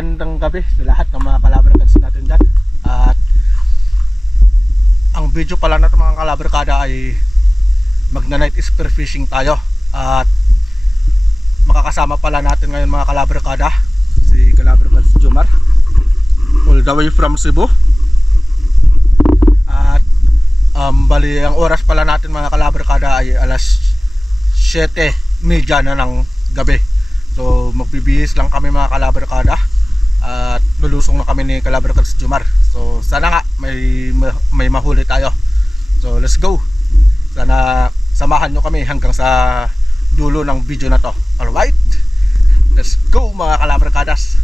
magandang gabi sa lahat ng mga kalabarkads natin dyan. At ang video pala natin mga kalabarkada ay magna-night spear fishing tayo. At makakasama pala natin ngayon mga kalabarkada si Kalabarkads Jomar, all the way from Cebu. At bali ang oras pala natin mga kalabarkada ay alas 7:30 na ng gabi. So magbibihis lang kami mga kalabarkada at lulusong na kami ni Kalabarkads Jomar. So sana nga may mahuli tayo. So let's go. Sana samahan nyo kami hanggang sa dulo ng video na to. Alright, let's go mga kalabarkadas.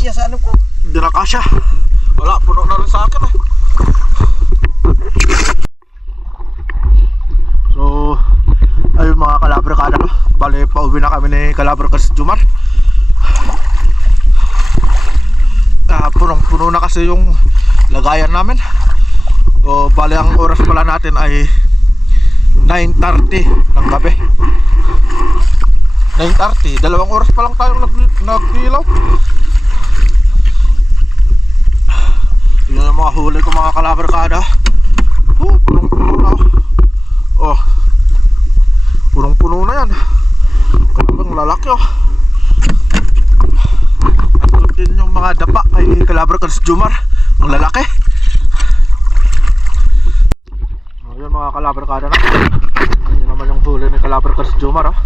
siya sa ano ko. Hindi na kasya. Wala, puno na rin sa akin eh. So, ayun mga kalabrikada, no? Bale, pauwi na kami ni Kalabrikas Jumar. Punong-puno na kasi yung lagayan namin. So, bale, ang oras pala natin ay 9:30 ng gabi. 9:30, 2 oras pa lang tayong nagdilaw. Yun ang mga huli ko mga kalabrikada. Punong-puno na. Oh, punong-puno na yan. Kalabang lalaki oh. At din yung mga dapa kay Kalabrikas Jumar, ang lalaki. Ayun mga kalabrikada na. Yun naman yung huli ni Kalabrikas Jumar oh.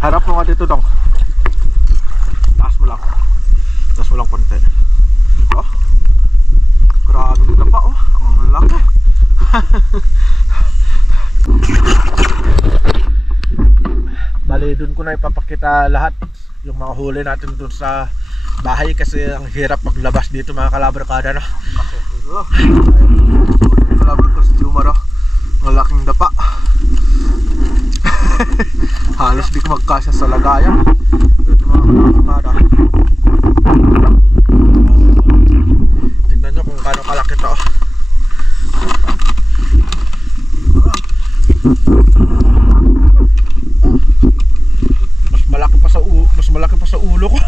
Harap mo nga dito dong. Taas mo lang. Taas mo lang konti. Oh, grabe yung dapa oh. Ang lalaki. Bali, dun ko na ipapakita lahat yung mga huli natin dun sa bahay kasi ang hirap maglabas dito mga kalabrikada na. Ayun, Kalabrikas Jumar oh. Ang laking dapa. Halos di ko magkasya sa lagayan. Ito mga kalabrikada. Tingnan nyo kung paano kalaki to. Mas malaki pa sa ulo ko.